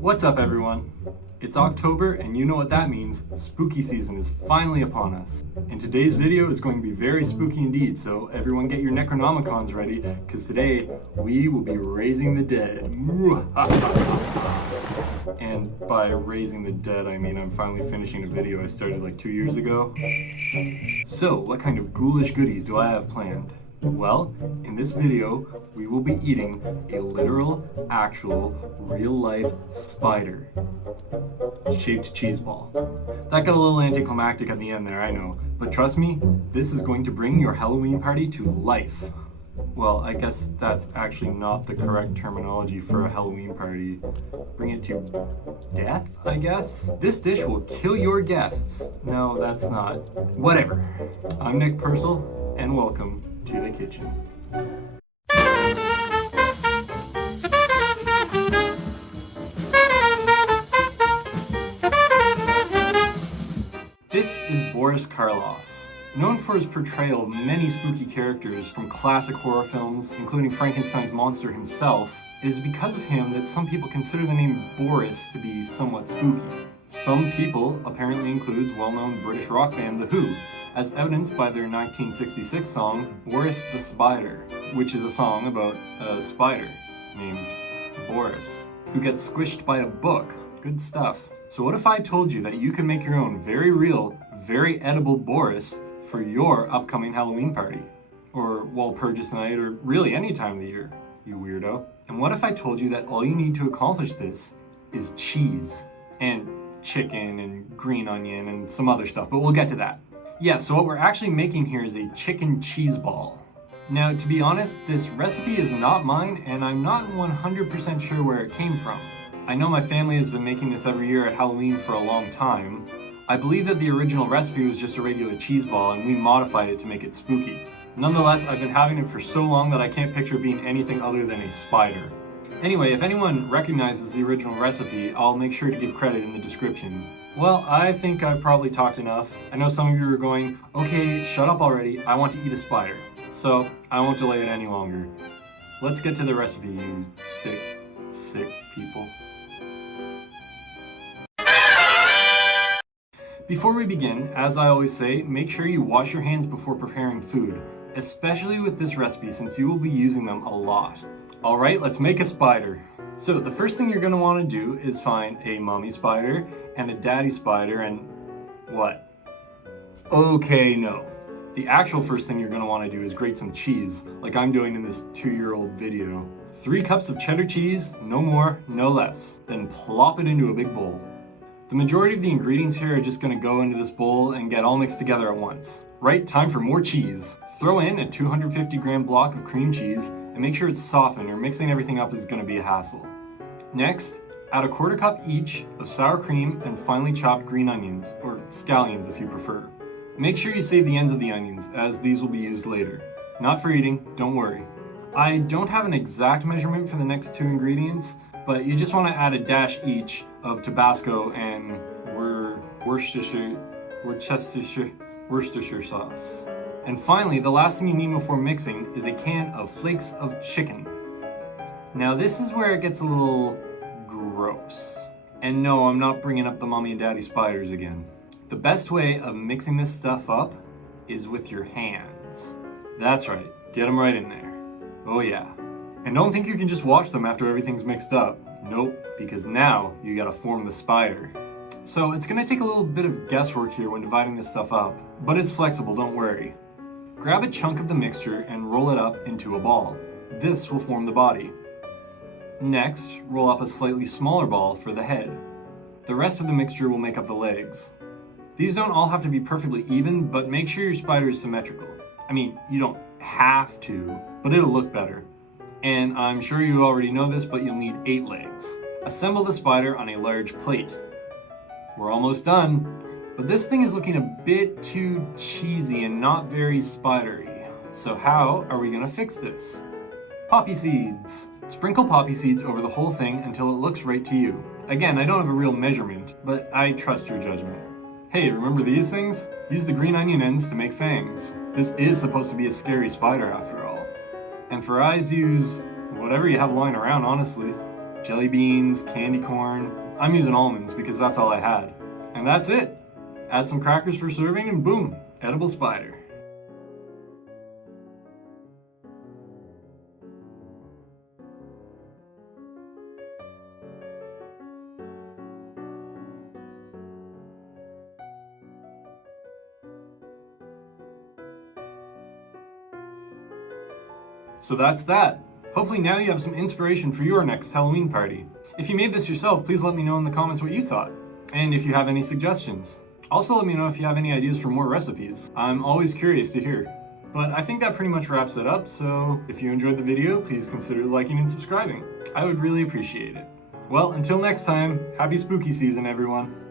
What's up, everyone? It's October, and you know what that means. Spooky season is finally upon us. And today's video is going to be very spooky indeed, so everyone get your Necronomicons ready, because today we will be raising the dead. And by raising the dead, I mean I'm finally finishing a video I started like 2 years ago. So, what kind of ghoulish goodies do I have planned? Well, in this video, we will be eating a literal, actual, real-life spider shaped cheese ball. That got a little anticlimactic at the end there, I know, but trust me, this is going to bring your Halloween party to life. Well, I guess that's actually not the correct terminology for a Halloween party. Bring it to death, I guess? This dish will kill your guests. No, that's not. Whatever. I'm Nick Purcell, and welcome to the kitchen. This is Boris Karloff. Known for his portrayal of many spooky characters from classic horror films, including Frankenstein's monster himself, it is because of him that some people consider the name Boris to be somewhat spooky. Some people apparently includes well-known British rock band The Who, as evidenced by their 1966 song, Boris the Spider, which is a song about a spider named Boris, who gets squished by a book. Good stuff. So what if I told you that you can make your own very real, very edible Boris for your upcoming Halloween party? Or Walpurgis night, or really any time of the year, you weirdo. And what if I told you that all you need to accomplish this is cheese, and chicken, and green onion, and some other stuff, but we'll get to that. Yeah, so what we're actually making here is a chicken cheese ball. Now, to be honest, this recipe is not mine, and I'm not 100% sure where it came from. I know my family has been making this every year at Halloween for a long time. I believe that the original recipe was just a regular cheese ball, and we modified it to make it spooky. Nonetheless, I've been having it for so long that I can't picture it being anything other than a spider. Anyway, if anyone recognizes the original recipe, I'll make sure to give credit in the description. Well, I think I've probably talked enough. I know some of you are going, okay, shut up already, I want to eat a spider. So, I won't delay it any longer. Let's get to the recipe, you sick people. Before we begin, as I always say, make sure you wash your hands before preparing food, especially with this recipe since you will be using them a lot. Alright, let's make a spider. So the first thing you're going to want to do is find a mommy spider and a daddy spider and what? Okay, no. The actual first thing you're going to want to do is grate some cheese, like I'm doing in this 2-year-old video. 3 cups of cheddar cheese, no more, no less. Then plop it into a big bowl. The majority of the ingredients here are just going to go into this bowl and get all mixed together at once. Right, time for more cheese. Throw in a 250-gram block of cream cheese and make sure it's softened, or mixing everything up is going to be a hassle. Next, add a 1/4 cup each of sour cream and finely chopped green onions, or scallions if you prefer. Make sure you save the ends of the onions, as these will be used later. Not for eating, don't worry. I don't have an exact measurement for the next 2 ingredients, but you just want to add a dash each of Tobasco and Worcestershire sauce. And finally, the last thing you need before mixing is a can of flakes of chicken. Now this is where it gets a little gross. And no, I'm not bringing up the mommy and daddy spiders again. The best way of mixing this stuff up is with your hands. That's right, get them right in there. Oh yeah. And don't think you can just wash them after everything's mixed up. Nope, because now you gotta form the spider. So it's gonna take a little bit of guesswork here when dividing this stuff up, but it's flexible, don't worry. Grab a chunk of the mixture and roll it up into a ball. This will form the body. Next, roll up a slightly smaller ball for the head. The rest of the mixture will make up the legs. These don't all have to be perfectly even, but make sure your spider is symmetrical. I mean, you don't have to, but it'll look better. And I'm sure you already know this, but you'll need 8 legs. Assemble the spider on a large plate. We're almost done, but this thing is looking a bit too cheesy and not very spidery. So how are we gonna fix this? Poppyseeds. Sprinkle poppy seeds over the whole thing until it looks right to you. Again, I don't have a real measurement, but I trust your judgment. Hey, remember these things? Use the green onion ends to make fangs. This is supposed to be a scary spider after all. And for eyes, use whatever you have lying around, honestly. jelly beans, candy corn. I'm using almonds because that's all I had. And that's it. Add some crackers for serving and boom, edible spider. So that's that. Hopefully now you have some inspiration for your next Halloween party. If you made this yourself, please let me know in the comments what you thought, and if you have any suggestions. Also let me know if you have any ideas for more recipes. I'm always curious to hear. But I think that pretty much wraps it up, so if you enjoyed the video, please consider liking and subscribing. I would really appreciate it. Well, until next time, happy spooky season everyone.